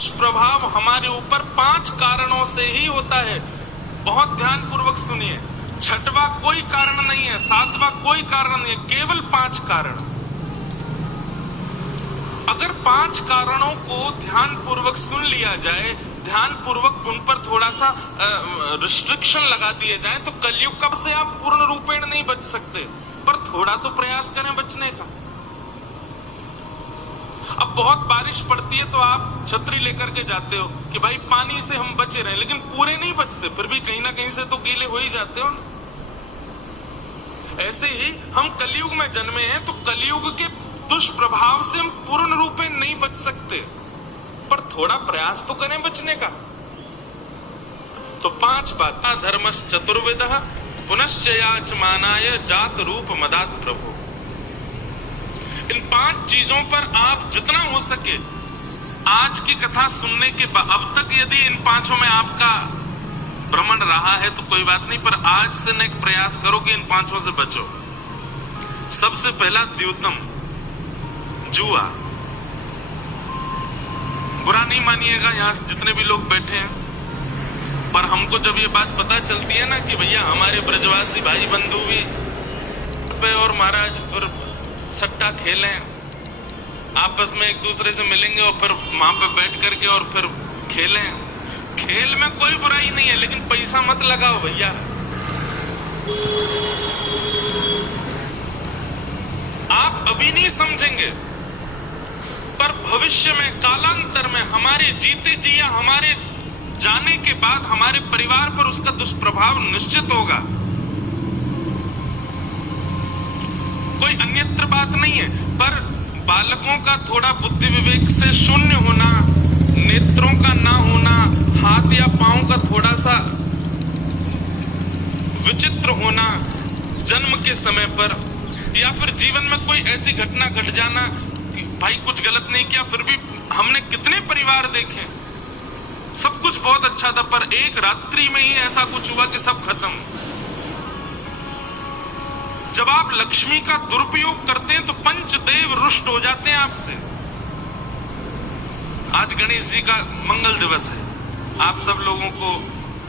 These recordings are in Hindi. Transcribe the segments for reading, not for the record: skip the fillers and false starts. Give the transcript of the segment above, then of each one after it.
दुष्प्रभाव हमारे ऊपर 5 कारणों से ही होता है। बहुत ध्यान पूर्वक सुनिए, छठवां कोई कारण नहीं है, सातवां कोई कारण नहीं है, केवल 5 कारण। अगर 5 कारणों को ध्यान पूर्वक सुन लिया जाए, ध्यान पूर्वक उन पर थोड़ा सा रिस्ट्रिक्शन लगा दिए जाए, तो कलयुग कब से आप पूर्ण रूपेण नहीं बच सकते, पर थोड़ा तो प्रयास करें बचने का। अब बहुत बारिश पड़ती है तो आप छतरी लेकर के जाते हो कि भाई पानी से हम बचे रहे, लेकिन पूरे नहीं बचते, फिर भी कहीं ना कहीं से तो गीले हो ही जाते हो ना। ऐसे ही हम कलयुग में जन्मे हैं, तो कलयुग के दुष्प्रभाव से हम पूर्ण रूप में नहीं बच सकते, पर थोड़ा प्रयास तो करें बचने का। तो 5 बात। धर्मस् चतुर्विधः पुनश्चयाचमानाय जात रूप मदात प्रभु। इन 5 चीजों पर आप जितना हो सके आज की कथा सुनने के बाद, अब तक यदि इन 5 में आपका भ्रमण रहा है तो कोई बात नहीं, पर आज से न एक प्रयास करो कि इन 5 से बचो। सबसे पहला द्यूतम, जुआ। बुरा नहीं मानिएगा यहां जितने भी लोग बैठे हैं, पर हमको जब ये बात पता चलती है ना कि भैया हमारे ब्रजवासी भाई बंधु भी पे और महाराज पर सट्टा खेलें, आपस में एक दूसरे से मिलेंगे और फिर वहां पे बैठ करके और फिर खेलें। खेल में कोई बुराई नहीं है, लेकिन पैसा मत लगाओ भैया। आप अभी नहीं समझेंगे, पर भविष्य में, कालांतर में, हमारे जीते जी या हमारे जाने के बाद हमारे परिवार पर उसका दुष्प्रभाव निश्चित होगा। कोई अन्यत्र बात नहीं है, पर बालकों का थोड़ा बुद्धि विवेक से शून्य होना, नेत्रों का ना होना, हाथ या पांव का थोड़ा सा विचित्र होना जन्म के समय पर, या फिर जीवन में कोई ऐसी घटना घट जाना कि भाई कुछ गलत नहीं किया, फिर भी हमने कितने परिवार देखे, सब कुछ बहुत अच्छा था, पर एक रात्रि में ही ऐसा कुछ हुआ कि सब खत्म। जब आप लक्ष्मी का दुरुपयोग करते हैं तो पंचदेव रुष्ट हो जाते हैं आपसे। आज गणेश जी का मंगल दिवस है, आप सब लोगों को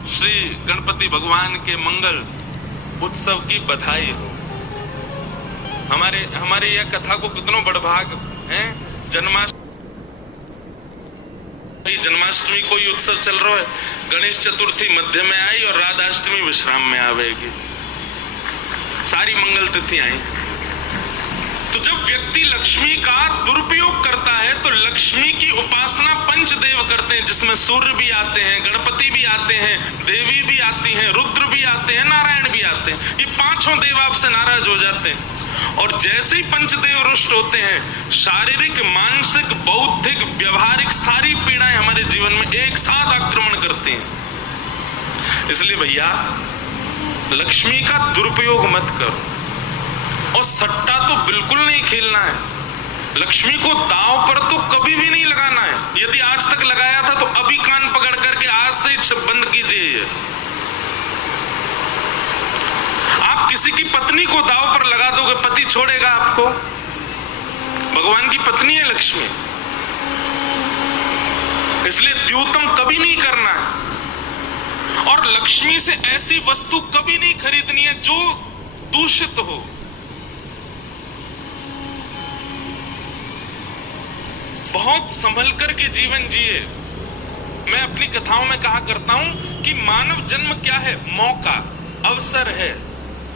श्री गणपति भगवान के मंगल उत्सव की बधाई हो। हमारे यह कथा को कितनों बड़भाग है। जन्माष्टमी कोई उत्सव चल रहा है, गणेश चतुर्थी मध्य में आई और राधाष्टमी विश्राम में आवेगी, सारी मंगल तिथि आई। तो जब व्यक्ति लक्ष्मी का दुरुपयोग करता है तो लक्ष्मी की उपासना पंचदेव करते हैं, जिसमें सूर्य भी आते हैं, गणपति भी आते हैं, देवी भी आती हैं, रुद्र भी आते हैं, नारायण भी आते हैं। ये 5 देव आपसे नाराज हो जाते हैं, और जैसे ही पंचदेव रुष्ट होते हैं, शारीरिक, मानसिक, बौद्धिक, व्यवहारिक सारी पीड़ाएं हमारे जीवन में एक साथ आक्रमण करती हैं। इसलिए भैया लक्ष्मी का दुरुपयोग मत करो, और सट्टा तो बिल्कुल नहीं खेलना है। लक्ष्मी को दांव पर तो कभी भी नहीं लगाना है। यदि आज तक लगाया था तो अभी कान पकड़ करके आज से ही बंद कीजिए। आप किसी की पत्नी को दांव पर लगा दोगे, पति छोड़ेगा आपको? भगवान की पत्नी है लक्ष्मी, इसलिए द्यूतम कभी नहीं करना है। और लक्ष्मी से ऐसी वस्तु कभी नहीं खरीदनी है जो दूषित हो। बहुत संभल कर के जीवन जिए। मैं अपनी कथाओं में कहा करता हूं कि मानव जन्म क्या है? मौका, अवसर है।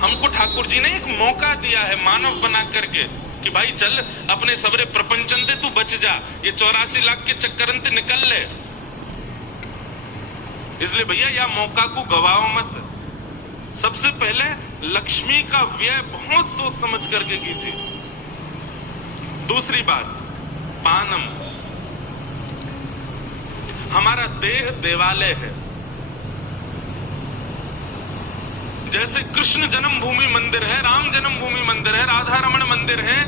हमको ठाकुर जी ने एक मौका दिया है मानव बना करके कि भाई चल अपने सबरे प्रपंचन तू बच जा, ये 84 लाख के चक्करंते निकल ले। इसलिए भैया यह मौका को गवाओ मत। सबसे पहले लक्ष्मी का व्यय बहुत सोच समझ करके कीजिए। दूसरी बात, पानम। हमारा देह देवालय है। जैसे कृष्ण जन्मभूमि मंदिर है, राम जन्मभूमि मंदिर है, राधा रमण मंदिर है,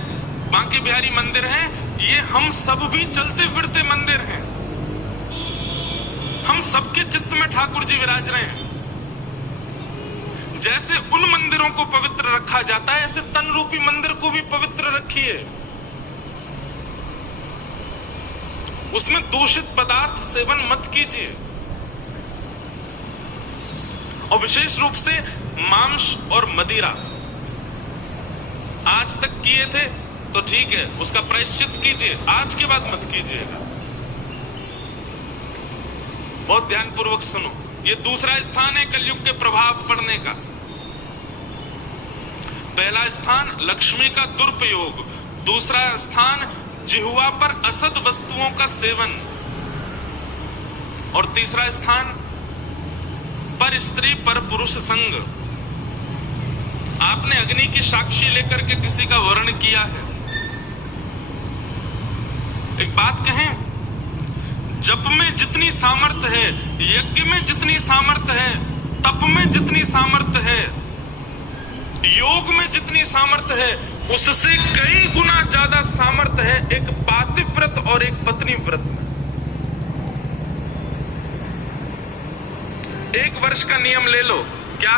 बांके बिहारी मंदिर है, ये हम सब भी चलते फिरते मंदिर हैं। हम सबके चित्त में ठाकुर जी विराज रहे हैं। जैसे उन मंदिरों को पवित्र रखा जाता है, ऐसे तन रूपी मंदिर को भी पवित्र रखिए। उसमें दूषित पदार्थ सेवन मत कीजिए, और विशेष रूप से मांस और मदिरा आज तक किए थे तो ठीक है, उसका प्रायश्चित कीजिए, आज के बाद मत कीजिएगा। बहुत ध्यानपूर्वक सुनो, ये दूसरा स्थान है कलयुग के प्रभाव पड़ने का। पहला स्थान लक्ष्मी का दुरुपयोग, दूसरा स्थान जिह्वा पर असद वस्तुओं का सेवन, और तीसरा स्थान पर स्त्री पर पुरुष संग। आपने अग्नि की साक्षी लेकर के किसी का वर्णन किया है। एक बात कहें, जप में जितनी सामर्थ्य है, यज्ञ में जितनी सामर्थ्य है, तप में जितनी सामर्थ्य है, योग में जितनी सामर्थ्य है, उससे कई गुना ज्यादा सामर्थ्य है एक पातिव्रत और एक पत्नी व्रत में। 1 वर्ष का नियम ले लो, क्या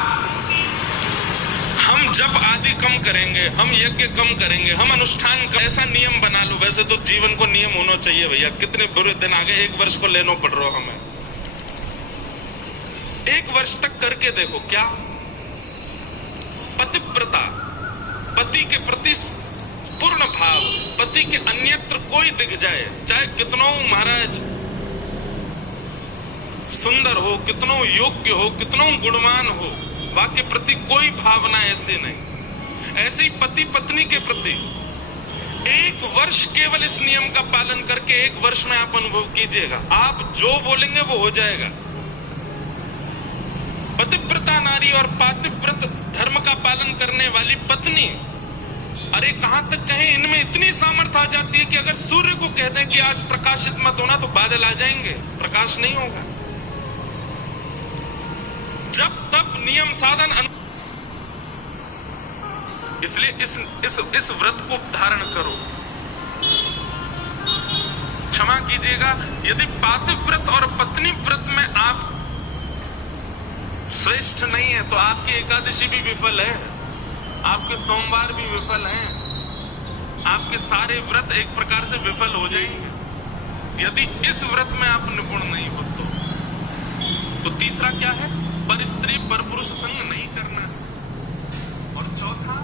हम जप आदि कम करेंगे, हम यज्ञ कम करेंगे, हम अनुष्ठान का ऐसा नियम बना लो। वैसे तो जीवन को नियम होना चाहिए भैया, कितने बुरे दिन आ गए, 1 वर्ष को लेना पड़ रहा हमें। 1 वर्ष तक करके देखो, क्या पतिव्रता, पति के प्रति पूर्ण भाव, पति के अन्यत्र कोई दिख जाए, चाहे कितनों महाराज सुंदर हो, कितनों योग्य हो, कितनों गुणवान हो, वाके प्रति कोई भावना ऐसे नहीं। ऐसे ही पति पत्नी के प्रति 1 वर्ष केवल इस नियम का पालन करके 1 वर्ष में आप अनुभव कीजिएगा, आप जो बोलेंगे वो हो जाएगा। पतिव्रता नारी और पातिव्रत धर्म का पालन करने वाली पत्नी, अरे कहां तक कहें, इनमें इतनी सामर्थ्य आ जाती है कि अगर सूर्य को कह दें कि आज प्रकाशित मत होना तो बादल आ जाएंगे, प्रकाश नहीं होगा। जब तब नियम साधन इसलिए इस व्रत को धारण करो। क्षमा कीजिएगा, यदि पातिव्रत और पत्नी व्रत में आप श्रेष्ठ नहीं है तो आपकी एकादशी भी विफल है, आपके सोमवार भी विफल हैं, आपके सारे व्रत एक प्रकार से विफल हो जाएंगे यदि इस व्रत में आप निपुण नहीं हो तो तीसरा क्या है, पर स्त्री पर पुरुष संग नहीं करना, और चौथा